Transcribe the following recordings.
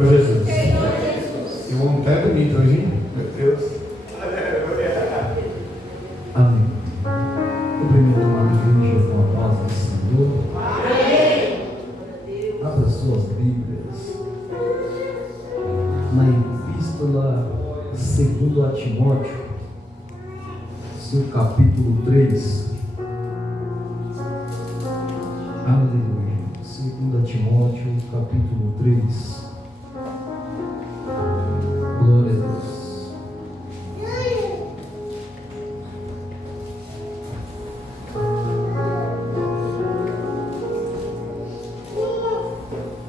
Jesus. E o homem é bonito hoje, hein? Meu Deus. Amém. Cumprimento a igreja com a paz do Senhor. Amém. Abra suas Bíblias na Epístola segundo a Timóteo, seu capítulo 3. Aleluia. Segundo a Timóteo, capítulo 3. Glória a Deus.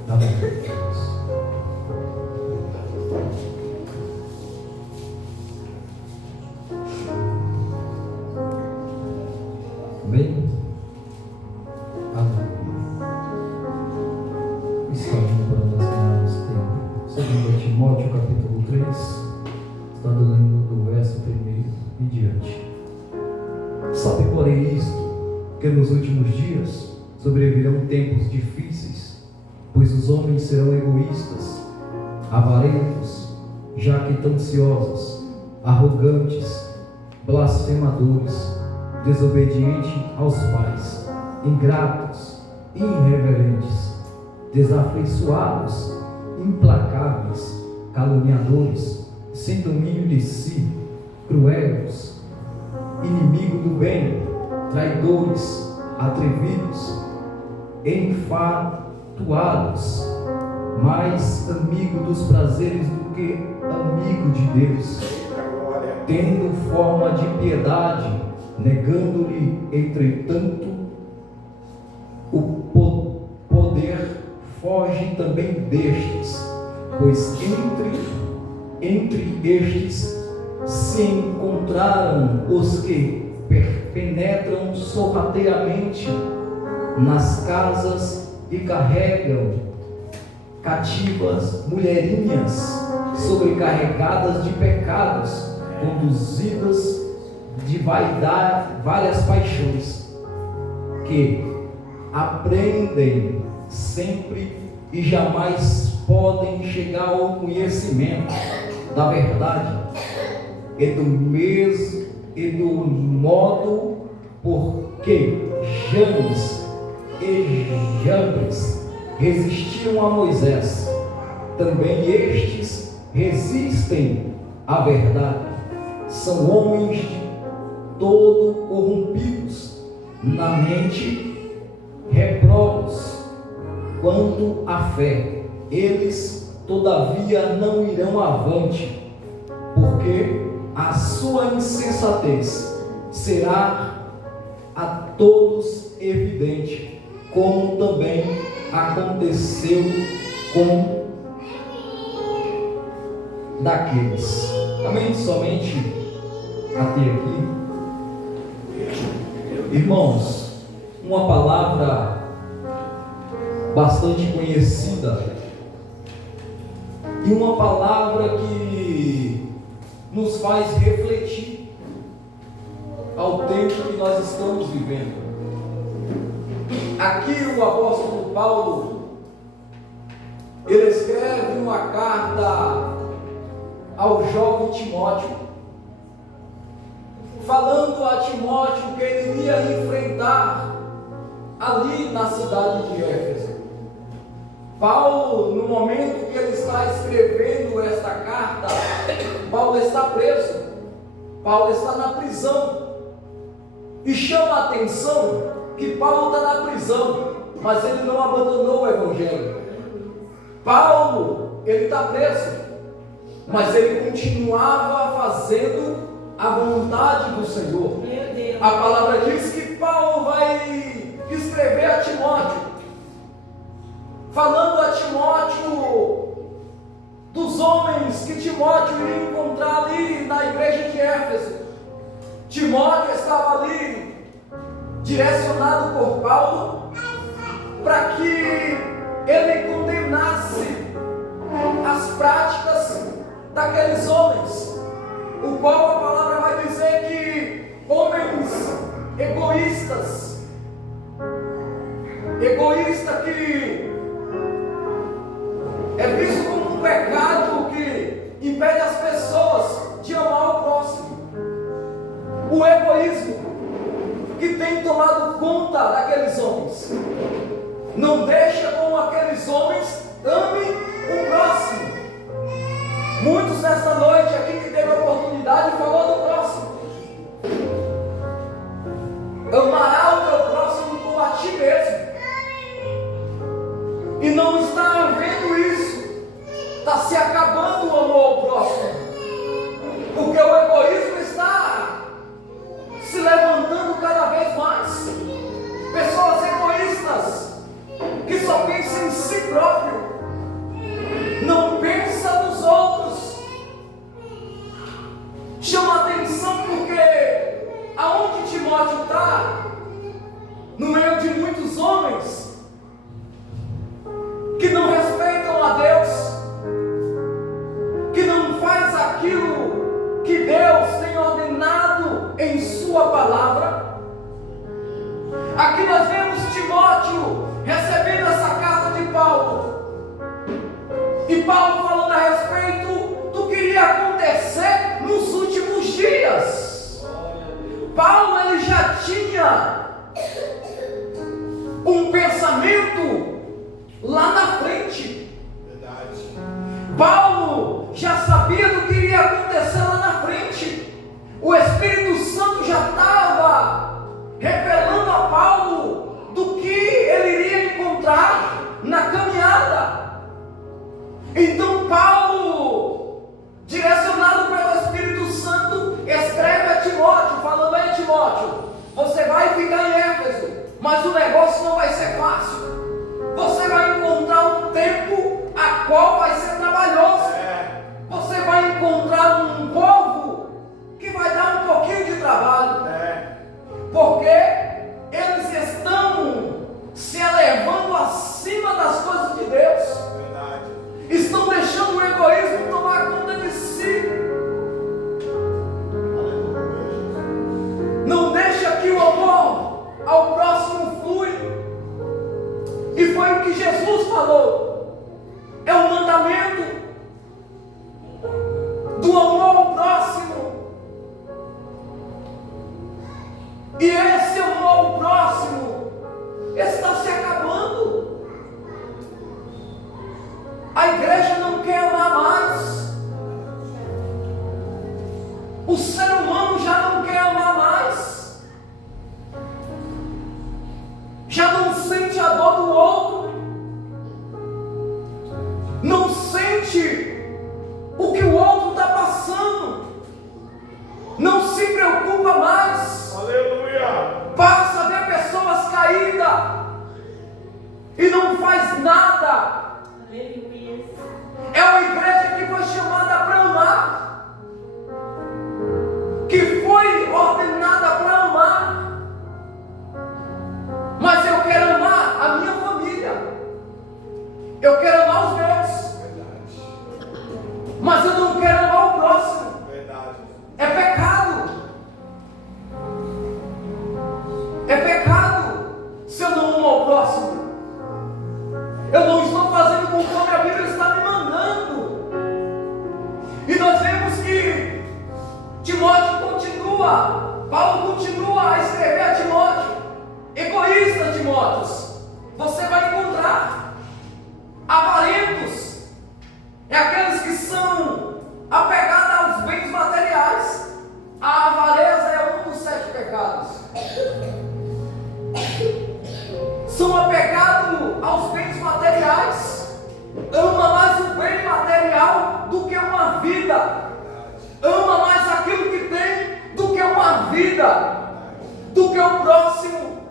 Amém? Aleluia. Está vindo para nós ganharmos tempo. Segundo Timóteo, capítulo 3, está lendo do verso 1 em diante. Sabe, porém, isto, que nos últimos dias sobrevirão tempos difíceis, pois os homens serão egoístas, avarentos, jactanciosos, arrogantes, blasfemadores, desobedientes aos pais, ingratos, irreverentes, desafeiçoados, implacáveis, caluniadores, sem domínio de si, cruéis, inimigo do bem, traidores, atrevidos, enfatuados, mais amigo dos prazeres do que amigo de Deus, tendo forma de piedade, negando-lhe, entretanto, o poder. Foge também destes, pois entre estes se encontraram os que penetram sorrateiramente nas casas e carregam cativas mulherinhas sobrecarregadas de pecados, conduzidas de vaidade, várias paixões, que aprendem sempre e jamais podem chegar ao conhecimento da verdade e do modo porque Janes e Jambres resistiram a Moisés. Também estes resistem à verdade. São homens todo corrompidos, na mente reprobos quanto à fé. Eles todavia não irão avante, porque a sua insensatez será a todos evidente, como também aconteceu com daqueles. Amém? Somente até aqui. Irmãos, uma palavra bastante conhecida e uma palavra que nos faz refletir ao tempo que nós estamos vivendo. Aqui o apóstolo Paulo, ele escreve uma carta ao jovem Timóteo, falando a Timóteo que ele iria enfrentar ali na cidade de Éfeso. Paulo, no momento que ele está escrevendo esta carta, Paulo está preso, Paulo está na prisão, e chama a atenção que Paulo está na prisão, mas ele não abandonou o Evangelho. Paulo, ele está preso, mas ele continuava fazendo a vontade do Senhor. A palavra diz que Paulo vai escrever a Timóteo, falando a Timóteo dos homens que Timóteo ia encontrar ali na igreja de Éfeso. Timóteo estava ali direcionado por Paulo para que ele condenasse as práticas daqueles homens, o qual a palavra vai dizer que homens egoístas, egoísta que é visto como um egoísmo que tem tomado conta daqueles homens. Não deixa com aqueles homens amem o próximo. Muitos nesta noite aqui que teve a oportunidade falou do próximo. Amará o teu próximo como a ti mesmo. E não está havendo isso. Está se acabando o amor ao próximo. Porque o egoísmo está se levantando cada vez mais. Pessoas egoístas que só pensam em si próprio, não pensam nos outros. Chama atenção porque aonde Timóteo está, no meio de muitos homens que não respeitam a Deus, que não faz aquilo que Deus tem ordenado em sua palavra. Aqui nós vemos Timóteo recebendo essa carta de Paulo, e Paulo falando a respeito do que iria acontecer nos últimos dias. Paulo ele já tinha um pensamento lá na frente. Paulo já sabia do que iria acontecer lá na frente. O Espírito Santo já estava revelando a Paulo do que ele iria encontrar na caminhada. Então Paulo, direcionado pelo Espírito Santo, escreve a Timóteo, falando: ei Timóteo, você vai ficar em Éfeso, mas o negócio não vai ser fácil. Você vai encontrar um tempo a qual vai ser trabalhoso. Você vai encontrar um povo que vai dar um pouquinho de trabalho. Porque eles estão se elevando acima das coisas de Deus. Estão deixando o egoísmo tomar conta de si. Não deixa que o amor ao próximo flui. E foi o que Jesus falou. É um mandamento do amor ao próximo. E esse amor ao próximo está se acabando. A igreja não quer amar mais. O ser humano já não quer amar mais. Já não sente a dor do outro. Não sente o que o outro está passando. Não se preocupa mais. Aleluia. Passa a ver pessoas caídas e não faz nada. É uma igreja que foi chamada para amar, que foi ordenada para amar. Mas eu quero amar a minha família, eu quero amar os meus, mas eu não quero amar o próximo. É pecado. É pecado se eu não amo ao próximo. Eu não estou fazendo conforme a Bíblia está me mandando. E nós vemos que Timóteo continua, Paulo continua a escrever a Timóteo: egoísta, Timóteos, você vai encontrar. Avarentos é aqueles que são apegados aos bens materiais. A avareza é um dos 7 pecados. São apegados aos bens materiais. Ama mais o bem material do que uma vida. Ama mais aquilo que tem do que uma vida, do que o próximo.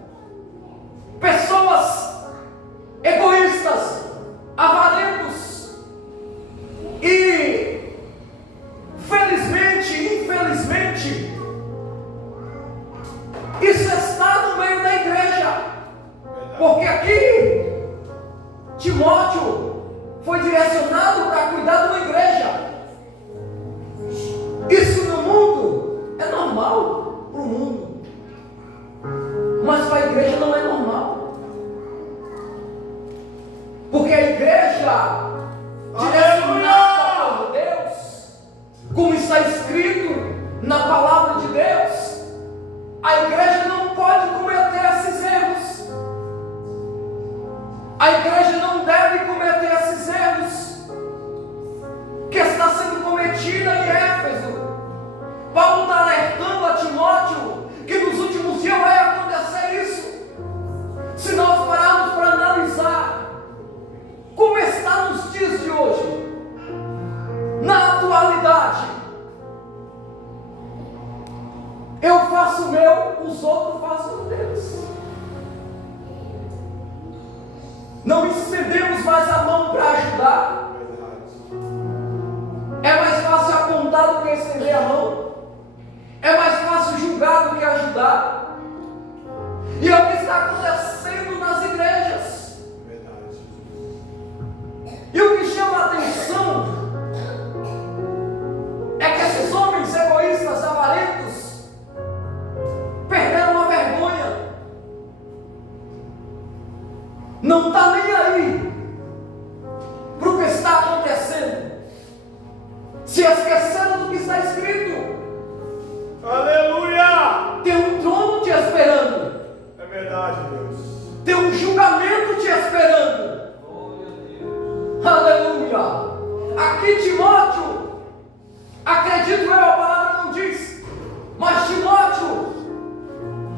Pessoas egoístas, avarentos. E felizmente, infelizmente, isso está no meio da igreja. Porque aqui cometida em Éfeso. Paulo está alertando a Timóteo que nos últimos dias vai acontecer isso. Se nós pararmos para analisar como está nos dias de hoje, na atualidade, eu faço o meu, os outros fazem o deles. Não estendemos mais a mão para ajudar. É mais fácil apontar do que estender a mão. É mais fácil julgar do que ajudar. E é o que está acontecendo nas igrejas. E o que chama a atenção é que esses homens egoístas, avarentos, perderam a vergonha. Não está nem aí para o que está acontecendo. Se esqueceram do que está escrito. Aleluia! Tem um trono te esperando. É verdade, Deus. Tem um julgamento te esperando. Aleluia! Aqui Timóteo, acredito eu, a palavra não diz, mas Timóteo,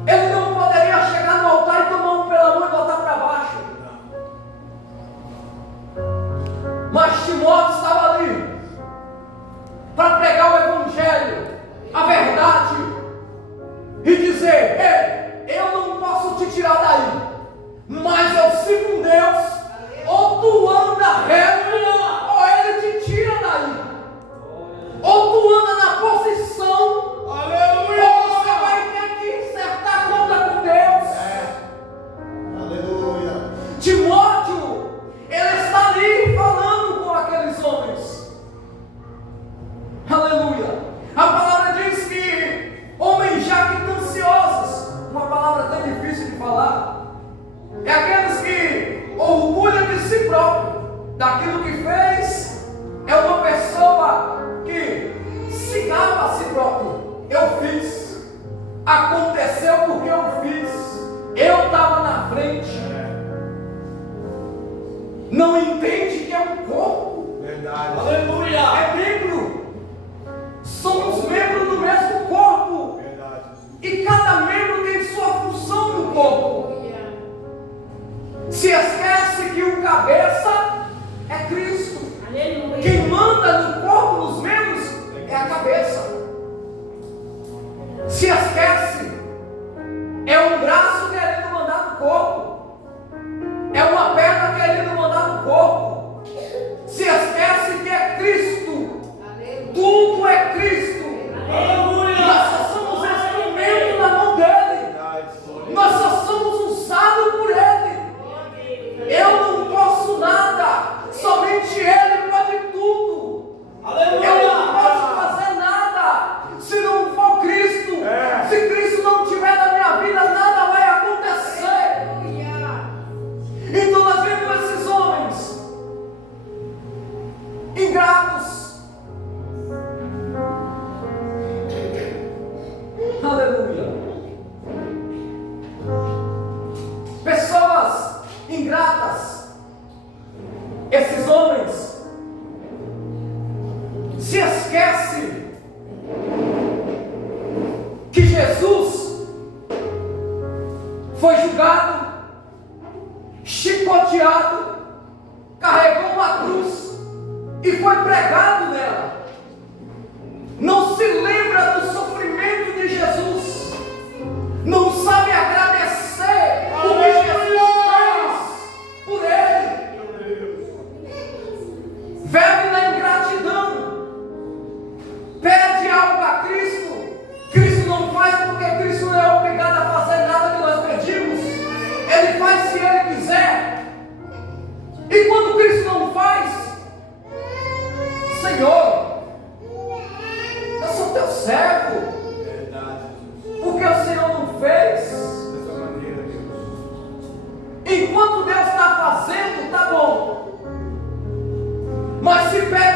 ele não poderia chegar no altar e tomar um pela mão e botar para baixo. Mas Timóteo estava ali para pregar o Evangelho, a verdade, e dizer: ei, eu não posso te tirar daí, mas eu sigo um Deus, ou tu anda reto, ou Ele te tira daí, ou tu anda na posição, Aleluia! ou você vai ter que acertar conta com Deus. Aleluia. Timóteo, ele está ali falando com aqueles homens. Aleluia. A palavra diz que homens jactanciosos, uma palavra tão difícil de falar, é aqueles que orgulham de si próprio, daquilo que fez. É uma pessoa que se gaba a si próprio. Eu fiz, aconteceu porque eu fiz, eu estava na frente. Não entende que é um corpo. Verdade. Aleluia. É membro. Somos membros do mesmo corpo. Verdade. E cada membro tem sua função no corpo. Se esquece que o cabeça é Cristo. Quem manda no corpo, nos membros, é a cabeça. Se esquece, é um braço querendo mandar no corpo. É uma perna querendo mandar no corpo. Se esquece que é Cristo. Tudo é Cristo. Nós só somos instrumento na mão dele. Nós só somos usados por ele. Eu não posso nada. Somente ele pode tudo. Eu não posso fazer nada se não for Cristo. Se Cristo não tiver na minha vida, nada vai acontecer. Então nós vemos esses homens ingratos. Aleluia. Pessoas ingratas. Esses homens se esquecem que Jesus foi julgado, chicoteado, carregou uma cruz e foi pregado nela. Não se lembra do sofrimento de Jesus, não sabe agradecer o que Jesus fez por ele, vive na ingratidão, pede algo a Cristo, Cristo não faz porque Cristo não é obrigado a fazer nada que nós pedimos, ele faz se ele quiser. E quando Cristo não faz, Senhor, eu sou teu servo, porque o Senhor não fez. Dessa maneira, Deus. Enquanto Deus está fazendo, tá bom. Mas se pede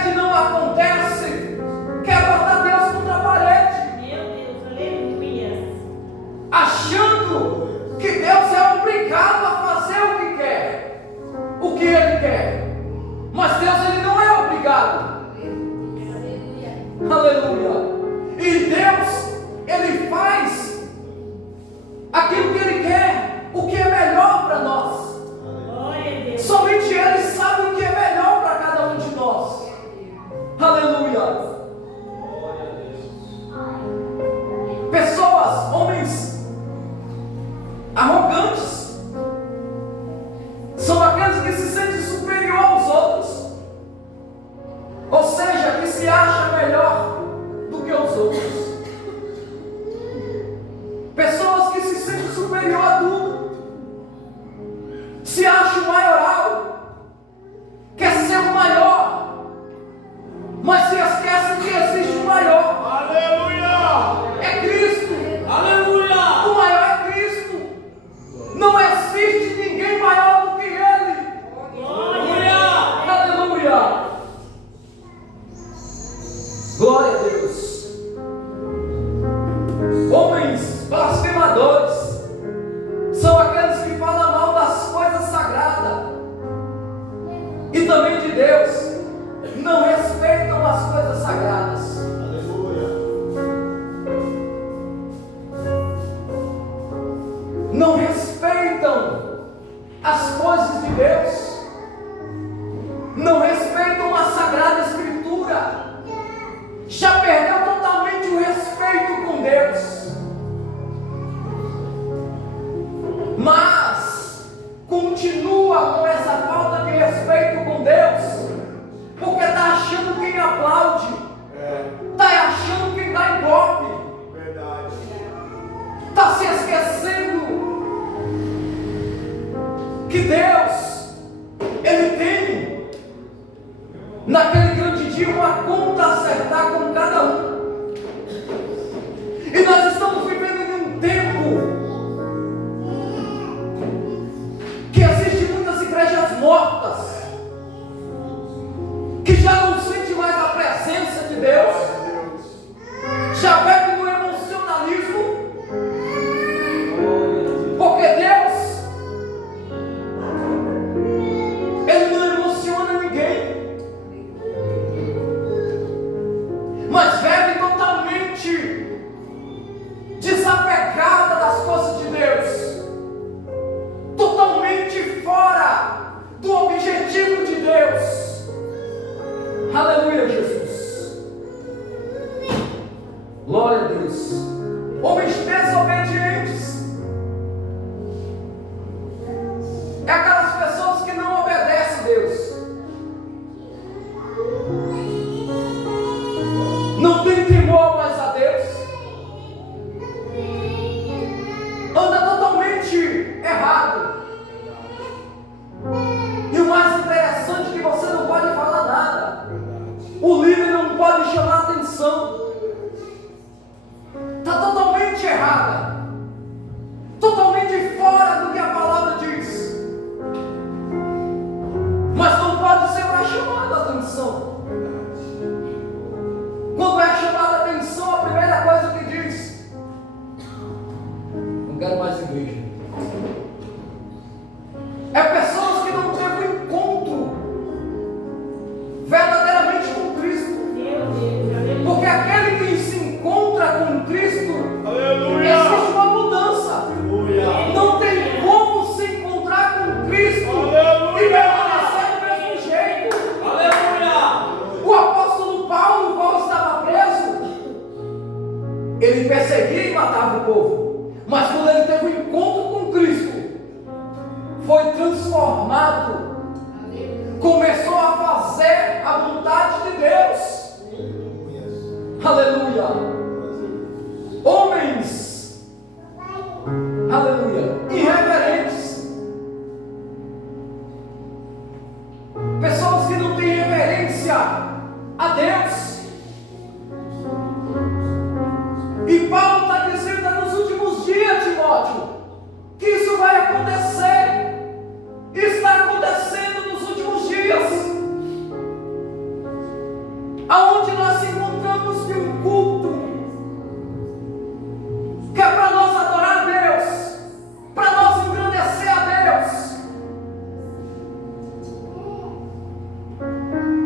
naquele grande dia, uma conta a acertar com cada um. E nós estamos vivendo em um tempo que existem muitas igrejas mortas, que já não sente mais a presença de Deus, já vive no emocionalismo, porque Deus, Ele não emociona ninguém, mas vive totalmente desapegada das coisas de Deus, totalmente fora do objetivo de Deus. Aleluia, Jesus. Glória a Deus. Homens desobedientes é aquelas pessoas que não obedecem a Deus, não tem temor mais a Deus, anda totalmente errado. E o mais interessante é que você não pode falar nada, o líder não pode chamar atenção, está totalmente errada, totalmente fora do que a palavra diz, mas não pode ser mais chamada a atenção. Quando é chamada a atenção, a primeira coisa que diz: não quero mais igreja. É pessoas que não teve um encontro verdadeiramente com Cristo. Porque aquele que se encontra com Cristo, existe uma mudança. Não tem como se encontrar com Cristo e permanecer do mesmo jeito. O apóstolo Paulo, quando estava preso, ele perseguia e matava o povo, mas quando ele teve um encontro com Cristo, foi transformado, começou a fazer a vontade de Deus. Aleluia. Homens, aleluia, irreverentes, pessoas que não têm reverência a Deus. E Paulo está dizendo nos últimos dias, Timóteo, que isso vai acontecer. Está acontecendo nos últimos dias, aonde nós encontramos que um culto que é para nós adorar a Deus, para nós engrandecer a Deus,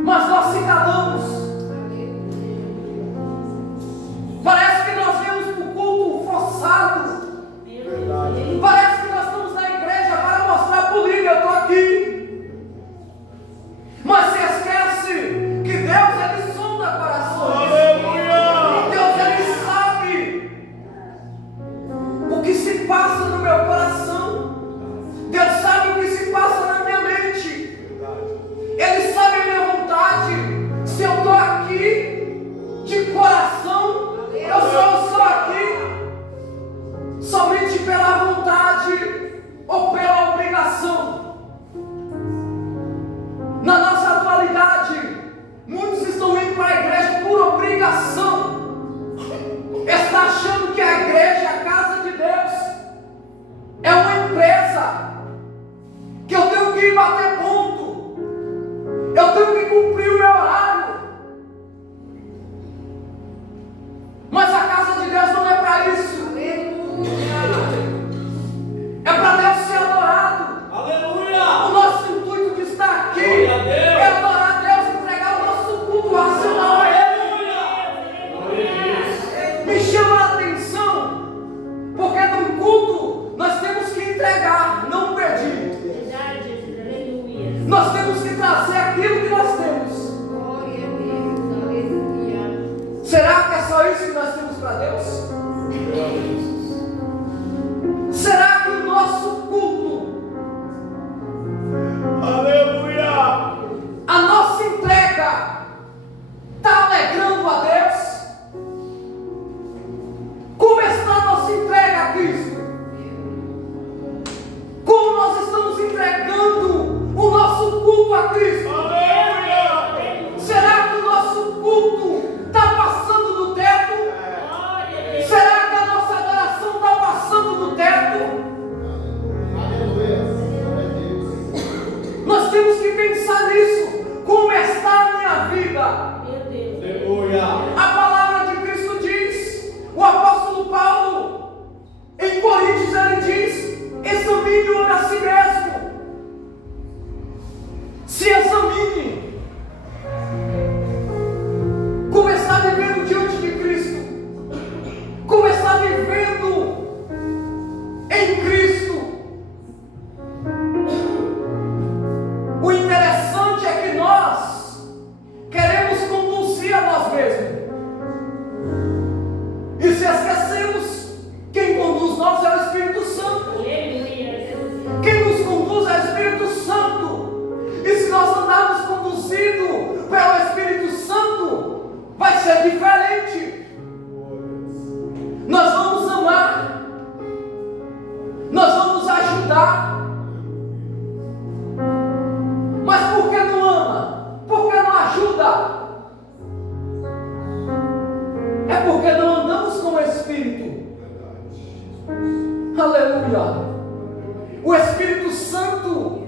mas nós se calamos. Parece que nós viemos para o culto forçado. Parece que nós estamos na igreja para mostrar para o líder: eu estou aqui. Mas se esquece que Deus, Ele sonda corações. Deus, Ele sabe o que se passa no meu coração. Deus sabe o que se passa na minha mente. Ele sabe a minha vontade. Se eu estou aqui de coração, eu só estou aqui somente pela vontade ou pela obrigação. Na nossa atualidade, muitos estão indo para a igreja por obrigação. Está achando que a igreja, a casa de Deus, é uma empresa que eu tenho que ir bater ponto, eu tenho que cumprir o meu horário. Mas a casa de Deus não é para isso. É para Deus ser adorado. O nosso intuito de estar aqui é adorar a Deus, entregar o nosso culto racional a Ele. Me chama a atenção, porque no culto nós temos que entregar, não pedir. Nós temos que trazer aquilo que nós temos. Será que é só isso que nós temos para Deus? Será que o nosso culto, a nossa entrega, está alegrando a Deus? Como está a nossa entrega a Cristo? Como nós estamos entregando o nosso culto a Cristo? Aleluia. O Espírito Santo,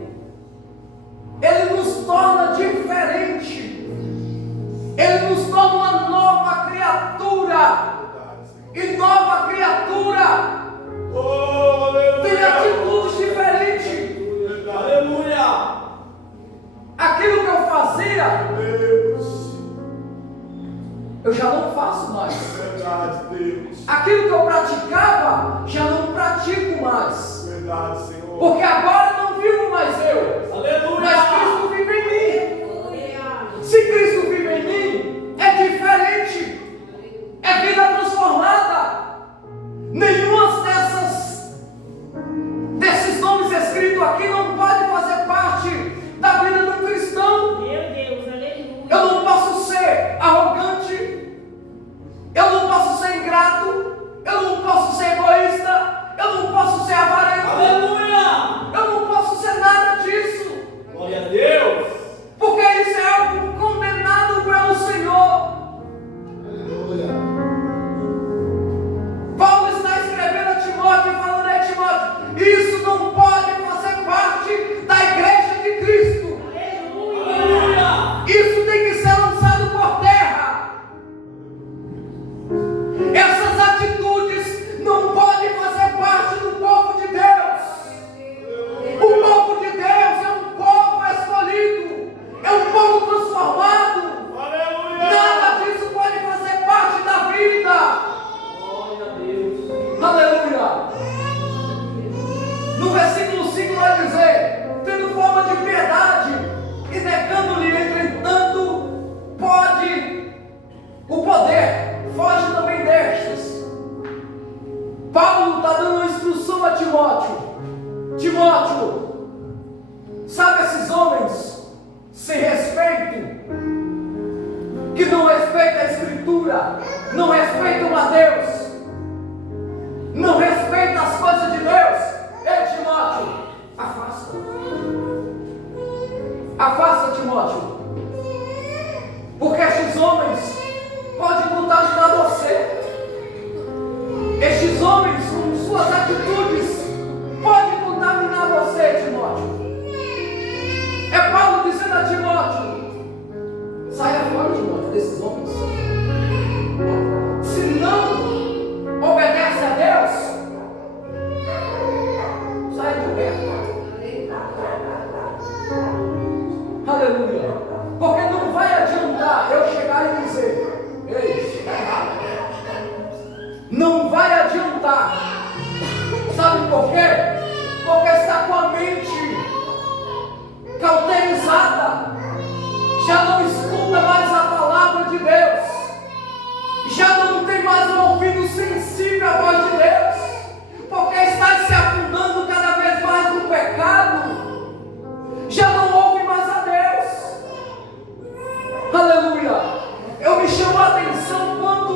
ele nos torna diferente. Ele nos torna uma nova criatura. E nova criatura tem atitudes diferentes. Aleluia. Aquilo que eu fazia, eu já não faço mais. Verdade, Deus. Aquilo que eu praticava, já não pratico mais. Verdade, Senhor. Porque agora não vivo mais eu. Aleluia. Mas Cristo vive em mim. Se Cristo vive em mim, é diferente. É vida transformada. Nenhuma desses nomes escritos aqui não pode fazer parte da vida de um cristão. Meu Deus, aleluia. Eu não posso ser arrogante, eu não posso ser ingrato, eu não posso ser egoísta, eu não posso ser avarento. Aleluia. Eu não posso ser nada disso, Glória a Deus. porque isso é algo condenado pelo Senhor. Aleluia. Paulo está escrevendo a Timóteo e falando a Timóteo: isso não pode fazer parte da igreja de Cristo. Aleluia. Isso tem que ser lançado por terra. Essas atitudes não podem fazer parte do povo de Deus. O povo de Deus é um povo escolhido, é um povo transformado. Aleluia. Nada disso pode fazer parte da vida. Glória a Deus. Aleluia. No versículo 5 vai dizer: tendo forma de piedade e negando-lhe, entretanto, o poder foge também destes. Paulo está dando uma instrução a Timóteo. Timóteo, sabe esses homens sem respeito, que não respeitam a Escritura, não respeitam a Deus, não respeitam as coisas de Deus? Ei, Timóteo, afasta. Afasta, Timóteo. Porque estes homens podem contaminar você. Estes homens, com suas atitudes, podem contaminar você, Timóteo. É Paulo dizendo a Timóteo: saia fora, Timóteo, desses homens. Se não obedece a Deus, saia de perto. Aleluia. Porque não vai adiantar eu chegar e dizer: ei, está errado. Não vai adiantar. Sabe por quê? Porque está com a mente cauterizada. Já não escuta mais a palavra de Deus. Já não tem mais um ouvido sensível à voz de Deus. Porque está se afundando cada vez mais no pecado. Já não ouve mais a Deus. Aleluia. Eu me chamo a atenção quando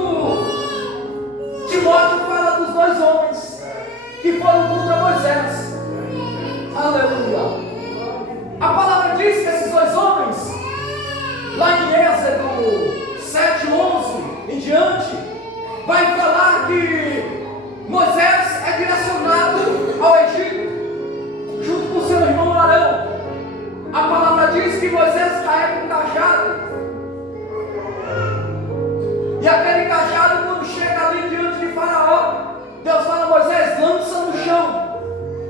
Timóteo fala dos dois homens que foram contra Moisés. Aleluia. A palavra diz que esses dois homens, lá em Êxodo 7:11 em diante, vai falar que Moisés é direcionado ao Egito, junto com seu irmão Arão. A palavra diz que Moisés carrega um cajado. E aquele cajado, quando chega ali diante de Faraó, Deus fala: Moisés, lança no chão,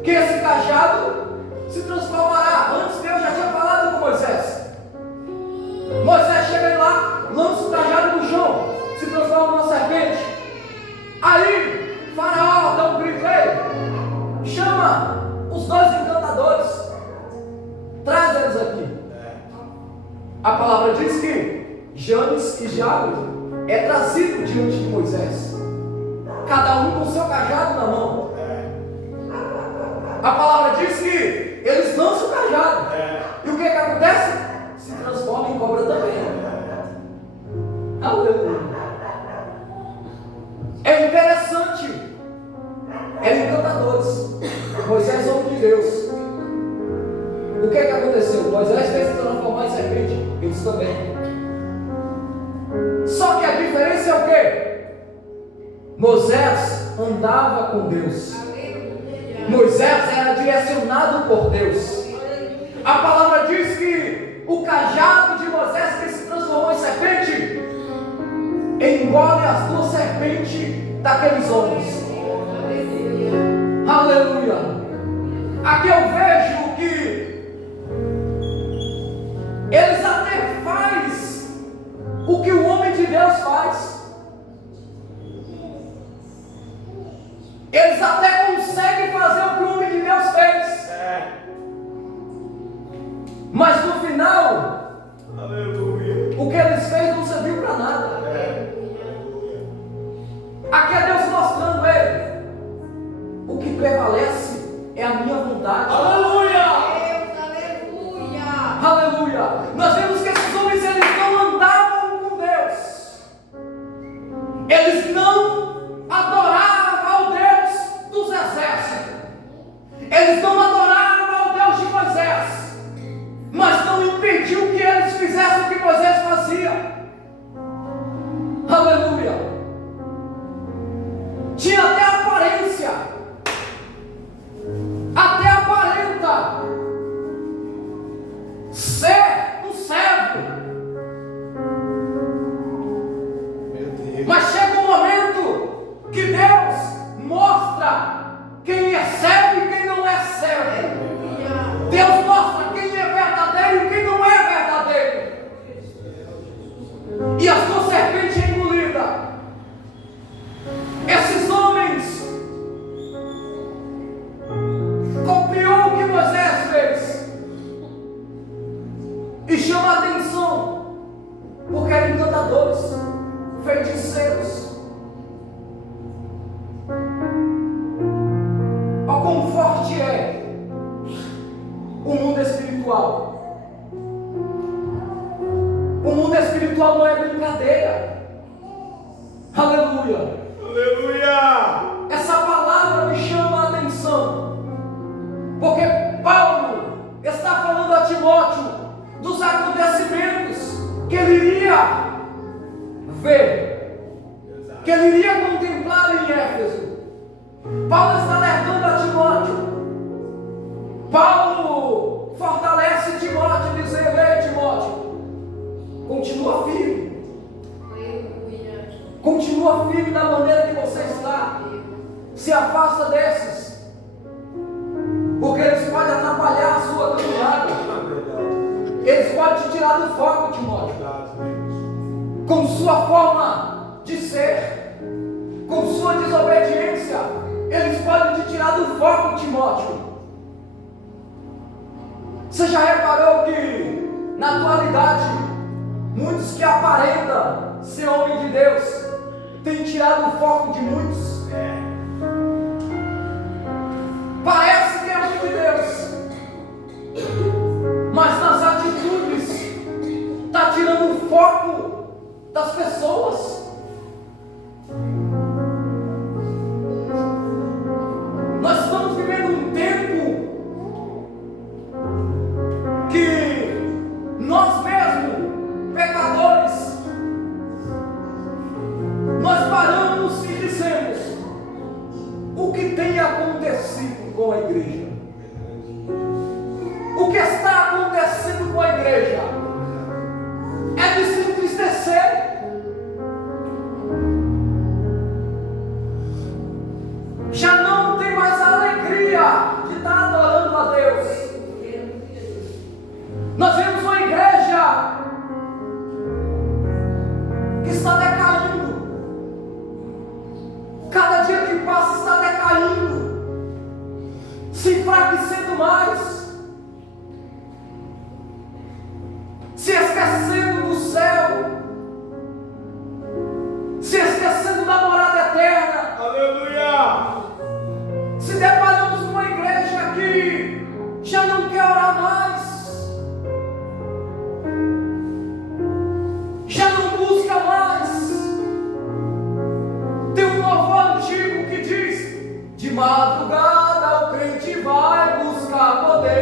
que esse cajado se transformará. Antes Deus já tinha falado com Moisés. Moisés chega lá, lança o cajado no chão, se transforma numa serpente. Aí Faraó dá um grito: ei, chama os dois encantadores, traz eles aqui. A palavra diz que Janes e Jabes é trazido diante de Moisés, cada um com seu cajado na mão. A palavra diz que eles lançam o cajado. E o que acontece? Se transforma em cobra também. Aleluia. É interessante. Eram encantadores. Moisés, homem de Deus. O que aconteceu? Moisés fez se transformar em serpente. Eles também. Só que a diferença é o quê? Moisés andava com Deus. Moisés era direcionado por Deus. A palavra diz que o cajado de Moisés, que se transformou em serpente, engole as duas serpentes daqueles homens. Aleluia. Aqui eu vejo que eles até fazem o que o homem de Deus faz. Eles até conseguem fazer o que o homem de Deus fez. Mas no final, o que eles fez não serviu para nada. Aqui é Deus mostrando ele. O que prevalece é a minha vontade. Aleluia! Aleluia! Nós vemos que esses homens, eles não andavam com Deus. Eles não adoravam ao Deus dos exércitos. Eles não adoravam ao Deus de Moisés. Mas não impediu que eles fizessem o que Moisés fazia. Aleluia! Tinha até aparência. Até aparenta ser um servo. Mas chega um momento que Deus mostra quem é servo e quem não é servo. Deus mostra quem é verdadeiro e quem não é verdadeiro. E a sua serpente é engolida. Esses homens copiou o que Moisés fez e chama a atenção porque eram encantadores, feiticeiros. Olha quão forte é o mundo espiritual. O mundo espiritual não é brincadeira. Aleluia! Aleluia! Essa palavra me chama a atenção, porque Paulo está falando a Timóteo dos acontecimentos que ele iria ver, que ele iria contemplar em Éfeso. Paulo está alertando a Timóteo. Paulo fortalece Timóteo, dizendo: ei, Timóteo, continua firme. Continua firme da maneira que você está. Se afasta desses, porque eles podem atrapalhar a sua caminhada. Eles podem te tirar do foco, Timóteo, com sua forma de ser, com sua desobediência. Eles podem te tirar do foco, Timóteo. Você já reparou que na atualidade muitos que aparentam ser homem de Deus têm tirado o foco de muitos? Parece que é homem de Deus, mas nas atitudes está tirando o foco das pessoas. Nós estamos vivendo um tempo que nós mesmos, pecadores, nós paramos e dizemos: o que tem acontecido com a igreja? O que está acontecendo com a igreja? É de se entristecer. Já não tem mais a alegria de estar adorando a Deus. Nós vemos uma igreja que está decaindo. Cada dia que passa está decaindo, se enfraquecendo mais, se esquecendo do céu, se esquecendo da morada eterna. Aleluia! Se deparamos com uma igreja que já não quer orar mais, já não busca mais. Tem um louvor antigo que diz: de madrugada o crente vai buscar poder.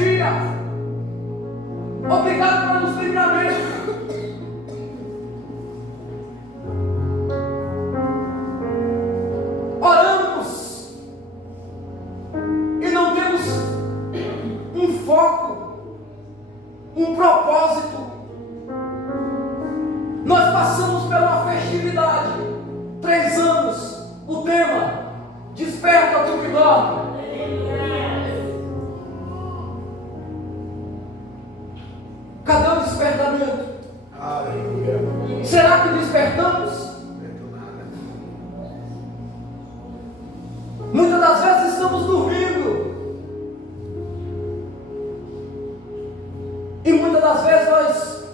dia. Obrigado pelos livramentos. Oramos e não temos um foco, um propósito. Nós passamos pela festividade, 3 anos, o tema, desperta tu que dorme. Cadê o despertamento? Aleluia. Será que despertamos? Muitas das vezes estamos dormindo. E muitas das vezes nós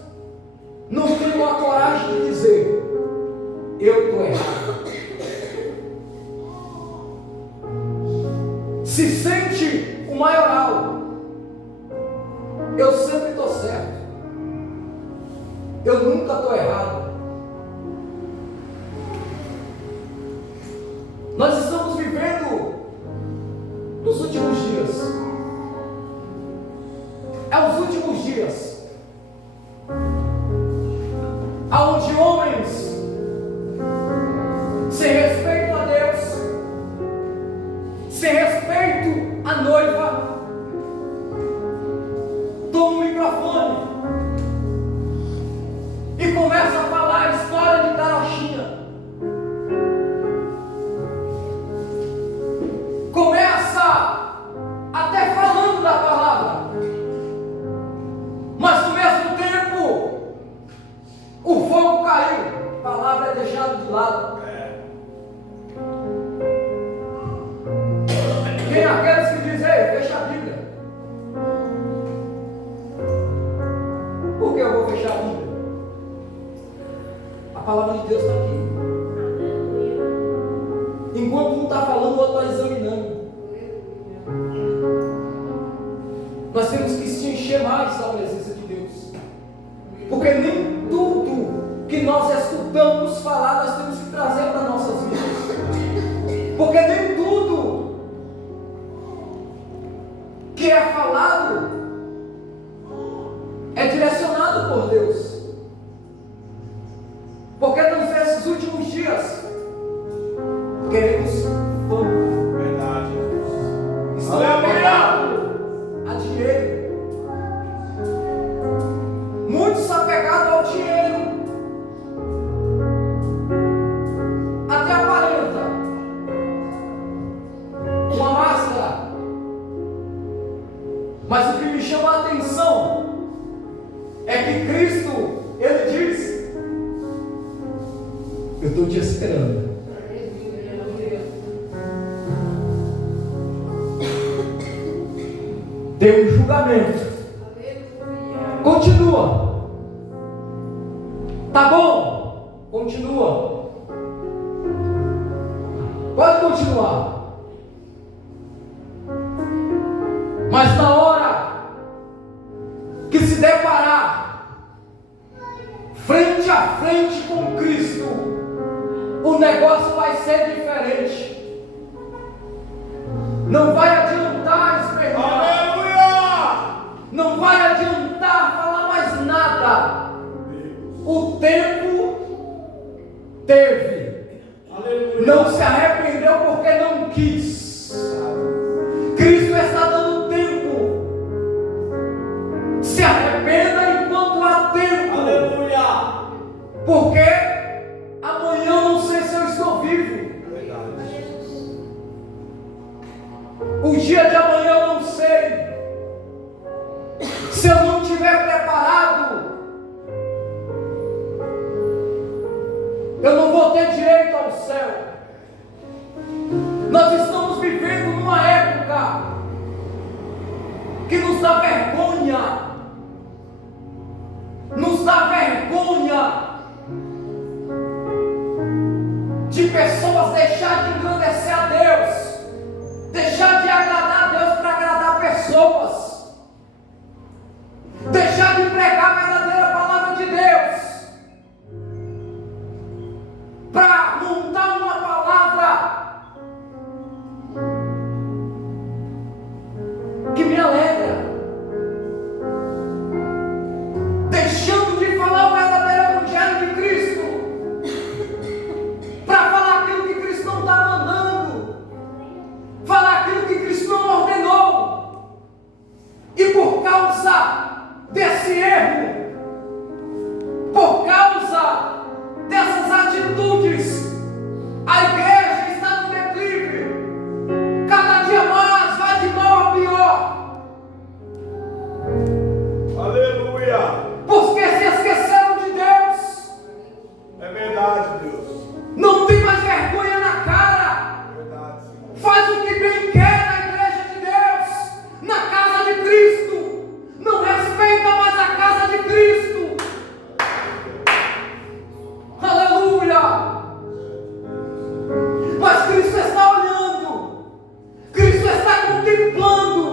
não temos a coragem de dizer: eu estou errado. Se sente o maioral. Eu sempre estou certo. Eu nunca estou errado. Nós estamos vivendo nos últimos dias. É os últimos dias, aonde homens sem respeito a Deus, sem respeito à noiva, tomam o microfone e começam a falar a história de carochinha. Começa até falando da palavra, mas ao mesmo tempo o fogo caiu, a palavra é deixada de lado. Tem aqueles que dizem: ei, fecha a Bíblia. Por que eu vou fechar a Bíblia? A palavra de Deus está aqui. Enquanto um está falando, o outro está examinando. Nós temos que se encher mais da presença de Deus, porque nem tudo que nós escutamos falar nós temos que trazer para nossas vidas, porque nem tudo que é falado é direcionado por Deus. Porque nesses últimos dias queremos fama. Verdade. Estamos apegados a dinheiro. Muitos apegados ao dinheiro. Até aparenta uma máscara. Mas o que me chama a atenção é que Cristo, Ele diz: eu estou te esperando. Tem um julgamento. Continua. Tá bom? Continua. Pode continuar. Mas na hora que se deparar frente a frente com Cristo, o negócio vai ser diferente. Não vai adiantar espernear. Aleluia! Não vai adiantar falar mais nada. O tempo teve. Aleluia! Não se arrependeu porque não quis. Cristo está dando tempo. Se arrependa enquanto há tempo. Aleluia! Porque amanhã não sei se eu estou vivo. O dia de amanhã eu não sei. Se eu não estiver preparado, eu não vou ter direito ao céu. Nós estamos vivendo numa época que nos dá vergonha. Nos dá vergonha de pessoas deixar de engrandecer a Deus, deixar de agradar a Deus para agradar pessoas, deixar de pregar a verdadeira palavra de Deus para montar uma palavra que me alegra, causa desse erro, por causa dessas atitudes, a igreja está no declive. Cada dia mais vai de mal a pior. Aleluia. Porque se esqueceram de Deus. É verdade, Deus. Não tem mais vergonha na cara. É verdade, Senhor. Faz o que bem quer na igreja de Deus, na casa de Cristo. Não respeita mais a casa de Cristo. Aleluia. Mas Cristo está olhando. Cristo está contemplando.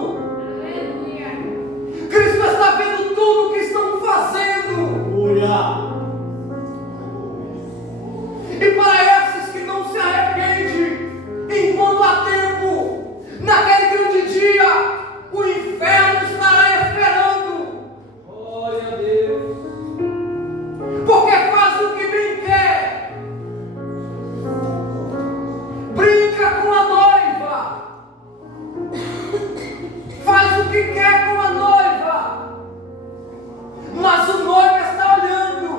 Cristo está vendo tudo o que estão fazendo. Aleluia. E para esses que não se arrependem, enquanto há tempo, naquele grande dia, o inferno estará esperando. Glória a Deus. Porque faz o que bem quer. Brinca com a noiva. Faz o que quer com a noiva. Mas o noivo está olhando.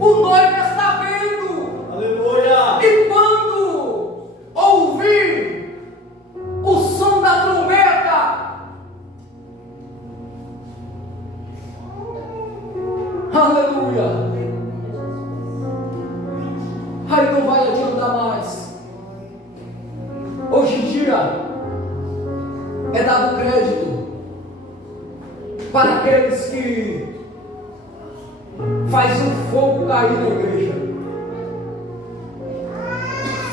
O noivo está vendo. Aleluia. E quando ouvir o som da trombeta, aleluia, aí não vai adiantar mais. Hoje em dia é dado crédito para aqueles que faz um fogo cair na igreja.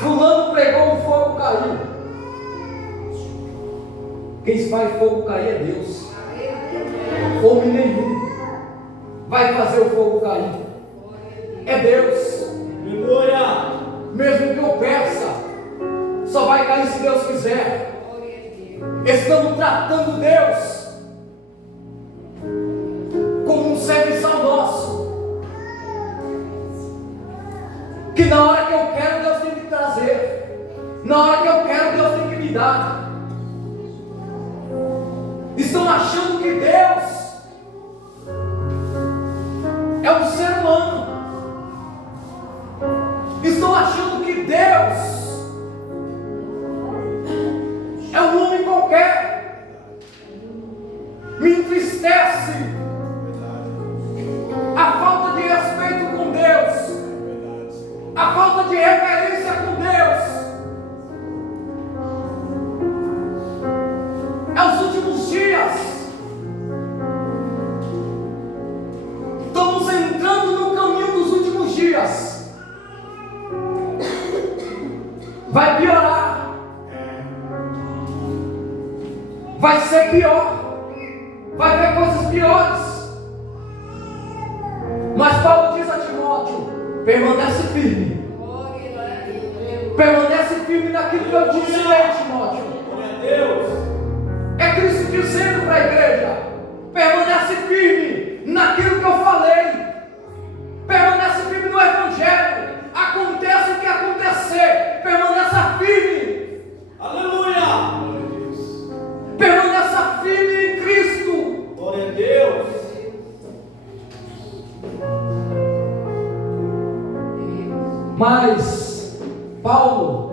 Fulano pregou, o fogo caiu. Quem faz fogo cair é Deus. Homem nenhum vai fazer o fogo cair. É Deus. Aleluia. Mesmo que eu peça, só vai cair se Deus quiser. Estamos tratando Deus como um serviçal nosso, que na hora que eu quero, Deus tem que trazer. Na hora que eu quero, Deus tem que me dar. Estão achando que Deus é um ser humano. Estão achando que Deus é um homem qualquer. Me entristece a falta de respeito com Deus, a falta de reverência com Deus. É os últimos dias. Estamos entrando no caminho dos últimos dias. Vai piorar. Vai ser pior. Vai ver coisas piores. Mas Paulo diz a Timóteo: permanece firme. Permanece firme naquilo que eu te ensinei, Timóteo. Glória a Deus. É Cristo dizendo para a igreja: permanece firme naquilo que eu falei. Permanece firme no Evangelho. Aconteça o que acontecer, permaneça firme. Aleluia. Permaneça firme em Cristo. Glória a Deus. Mas Paulo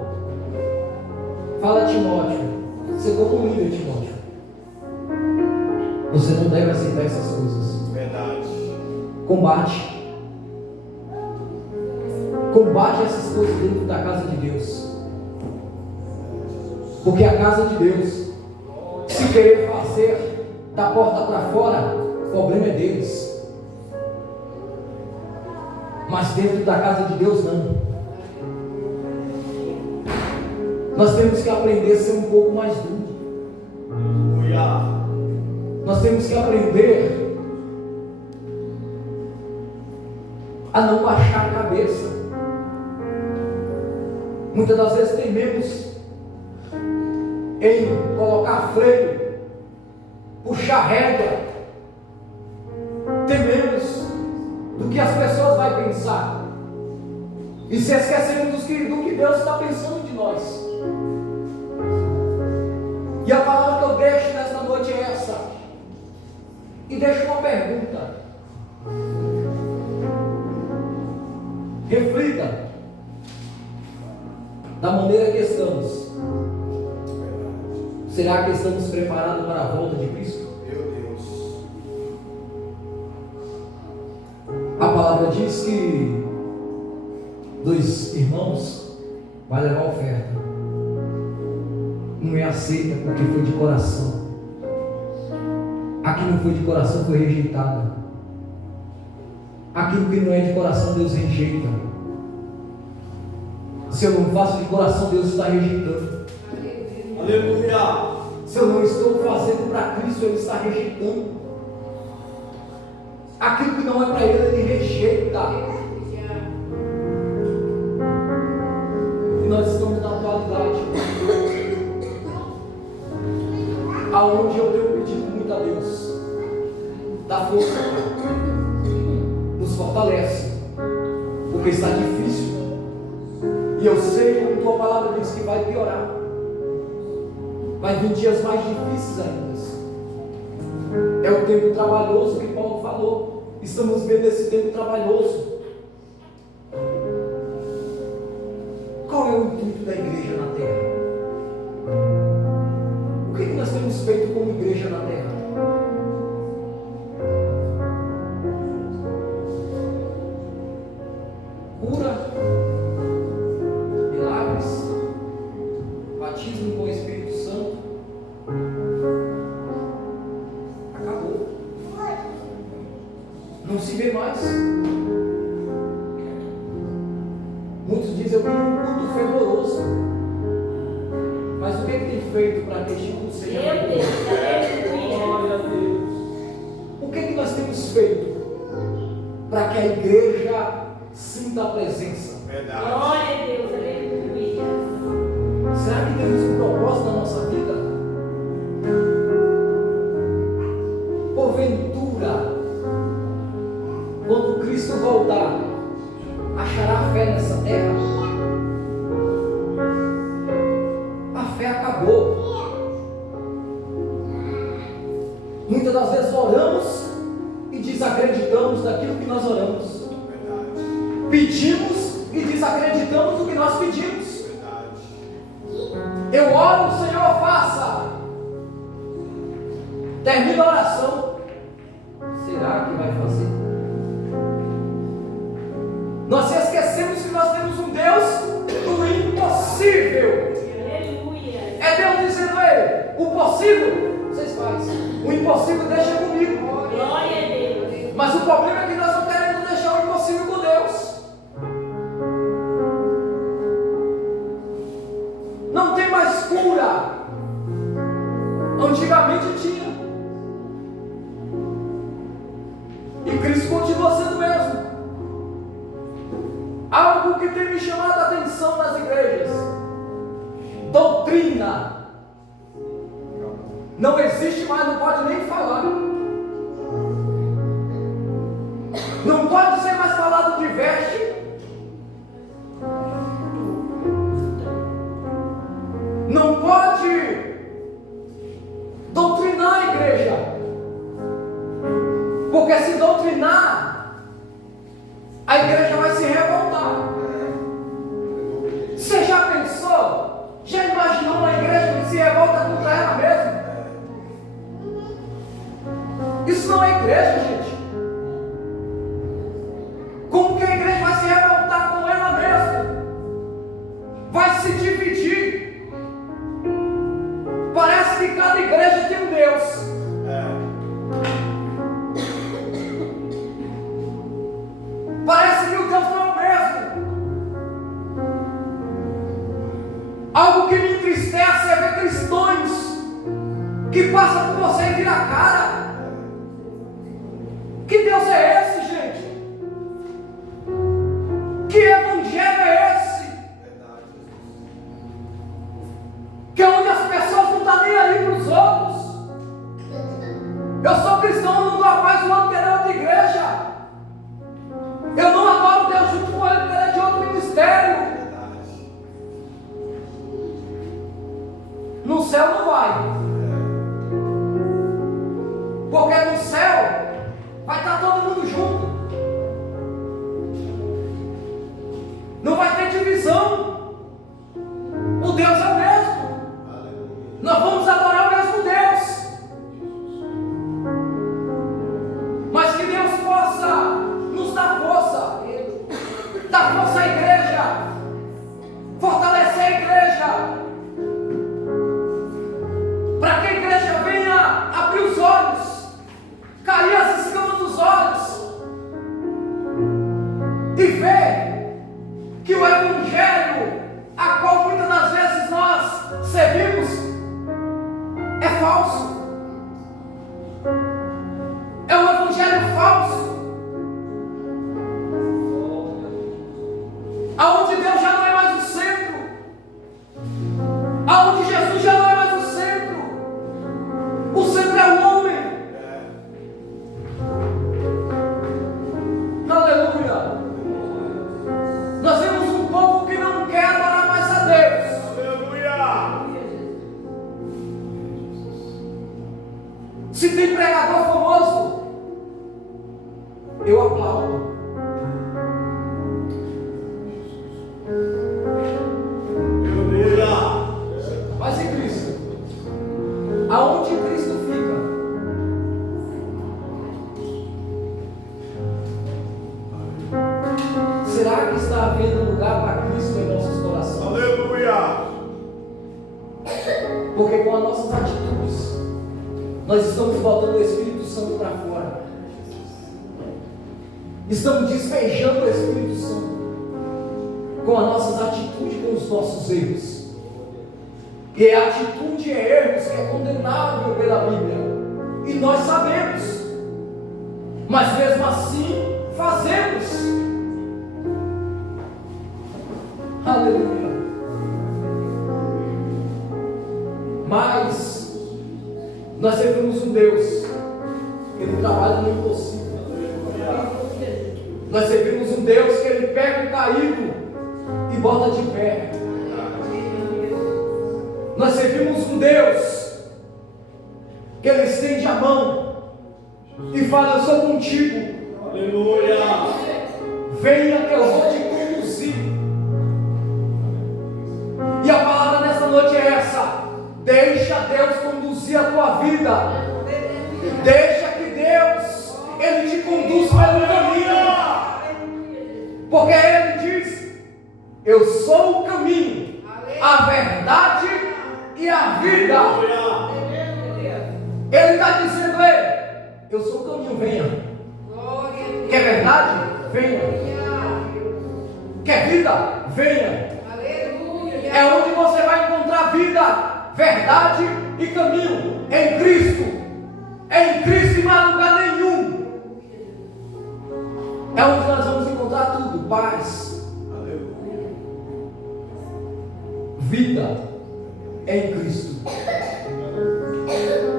fala a Timóteo: você como líder, Timóteo, você não deve aceitar essas coisas. Verdade. Combate essas coisas dentro da casa de Deus. Porque a casa de Deus, se querer fazer da porta para fora, o problema é deles. Mas dentro da casa de Deus não. Nós temos que aprender a ser um pouco mais duro. Aleluia. Nós temos que aprender a não baixar a cabeça. Muitas das vezes tememos em colocar freio, puxar rédea. Tememos do que as pessoas vão pensar. E se esquecemos do que Deus está pensando de nós. E a palavra que eu deixo nesta noite é essa: E deixo uma pergunta. Reflita da maneira que estamos. Será que estamos preparados para a volta de Cristo? Meu Deus. A palavra diz que 2 irmãos vai levar oferta. Não é aceita porque foi de coração. A que não foi de coração foi rejeitada. Aquilo que não é de coração Deus rejeita. Se eu não faço de coração, Deus está rejeitando. Aleluia. Se eu não estou fazendo para Cristo, Ele está rejeitando. Aquilo que não é para Ele, Ele rejeita. E nós estamos na atualidade, aonde eu tenho pedido muito a Deus, dá força, nos fortalece, porque está difícil. E eu sei, como tua palavra diz, que vai piorar. Vai vir dias mais difíceis ainda. É o tempo trabalhoso que Paulo falou. Estamos vendo esse tempo trabalhoso. Qual é o intuito da igreja na terra? O que nós temos feito como igreja na terra? Cura, milagres, batismo com o Espírito Santo. Acabou. Não se vê mais. Muitos dizem eu tenho um culto fervoroso. Mas o que tem feito para que este culto seja fervoroso? Glória a Deus. O que nós temos feito para que a igreja sinta a presença? Verdade. Glória a Deus, aleluia. Será que temos um propósito na nossa vida? Porventura, quando Cristo voltar, achará fé nessa terra? A fé acabou. Muitas das vezes oramos e desacreditamos daquilo que nós oramos. Verdade. Pedimos e desacreditamos do que nós pedimos. Verdade. Eu oro, o Senhor faça. Termina a oração. Será que vai fazer? Nós esquecemos que nós temos um Deus do impossível. Aleluia. É Deus dizendo a ele: o possível vocês fazem, o impossível deixa comigo. Glória a Deus. Mas o problema é que nós não queremos deixar o impossível com Deus. Não tem mais cura. Antigamente tinha. E Cristo continua sendo o mesmo. Algo que tem me chamado a atenção nas igrejas: doutrina. Não existe mais, não pode nem falar. Não pode ser mais falado de veste. Não pode doutrinar a igreja. Porque se doutrinar, a igreja vai se revoltar. Você já pensou? Já imaginou uma igreja que se revolta contra ela mesma? Isso não é igreja, gente. Como que a igreja vai se revoltar com ela mesma? Vai se dividir. Parece que cada igreja tem um Deus. Parece que o Deus não é o mesmo. Algo que me entristece é ver cristãos que passam por você e viram a cara. Que Deus é esse, gente? Que evangelho é esse? Que é onde as pessoas não estão nem aí para os outros. Eu sou cristão, eu não dou a paz do outro que é da outra igreja. Eu não adoro Deus junto com ele porque ele é de outro ministério. No céu não vai. Porque no céu falso. Aonde Deus já não é mais o centro. Aonde Jesus já não é mais o centro. O centro é o homem. Aleluia. Nós temos um povo que não quer adorar mais a Deus. Se tem pregador famoso, eu aplaudo. Mas e Cristo? Aonde Cristo fica? Será que está havendo lugar para Cristo em nossos corações? Aleluia. Porque com as nossas atitudes, nós estamos botando o Espírito Santo para fora. Estamos despejando o Espírito Santo com as nossas atitudes, com os nossos erros. E a atitude é erros que é condenável pela Bíblia. E nós sabemos. Mas mesmo assim, fazemos. Aleluia. Mas nós servimos um Deus que Ele trabalha no impossível. Nós servimos um Deus que Ele pega o caído e bota de pé. Nós servimos um Deus que Ele estende a mão e fala: eu sou contigo. Aleluia. Venha que eu vou te conduzir. E a palavra nessa noite é essa: deixa Deus conduzir a tua vida. Deixa que Deus, Ele te conduz pelo caminho. Porque Ele diz: eu sou o caminho, a verdade e a vida. Ele está dizendo: eu sou o caminho, venha. Quer verdade? Venha. Quer vida? Venha. É onde você vai encontrar vida, verdade e caminho. Em Cristo. Em Cristo e não há lugar nenhum. É onde nós vamos encontrar tudo: paz, vida em Cristo.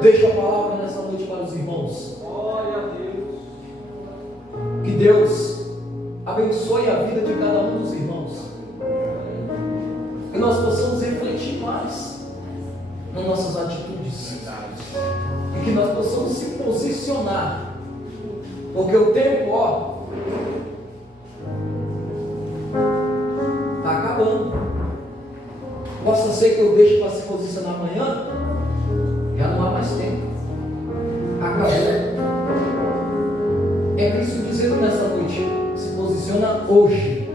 Deixa a palavra nessa noite para os irmãos. Glória a Deus. Que Deus abençoe a vida de cada um dos irmãos. Que nós possamos refletir mais nas nossas atitudes. E que nós possamos se posicionar. Porque o tempo, está acabando. Possa ser que eu deixe para se posicionar amanhã, já não há mais tempo. Acabou. É Cristo dizendo nessa noite: se posiciona hoje.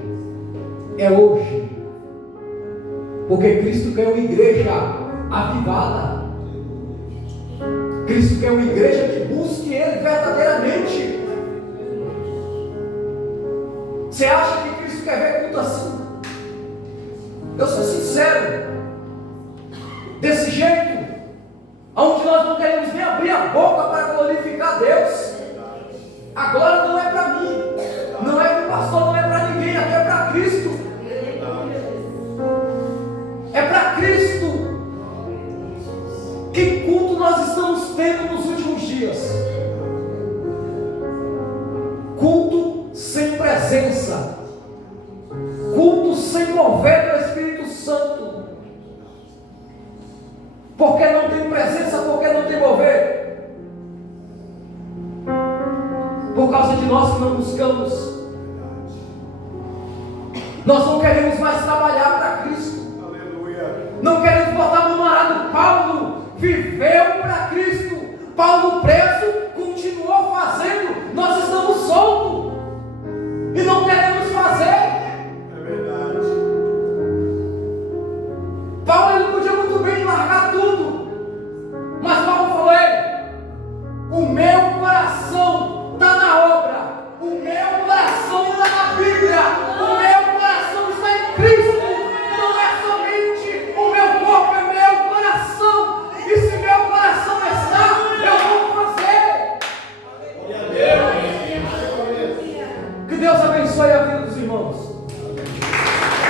É hoje. Porque Cristo quer uma igreja avivada. Cristo quer uma igreja que busque Ele verdadeiramente. Você acha que Cristo quer ver culto assim? Eu sou sincero. Desse jeito, onde nós não queremos nem abrir a boca para glorificar Deus. A glória não é para mim, não é para o pastor, não é para ninguém, até é para Cristo. É para Cristo. Que culto nós estamos tendo nos últimos dias? Culto sem presença, culto sem mover do Espírito Santo. Porque não tem presença, porque não tem mover. Por causa de nós que não buscamos. Nós não queremos mais trabalhar para Cristo. Aleluia. Não queremos botar no marado. Paulo viveu para Cristo. Paulo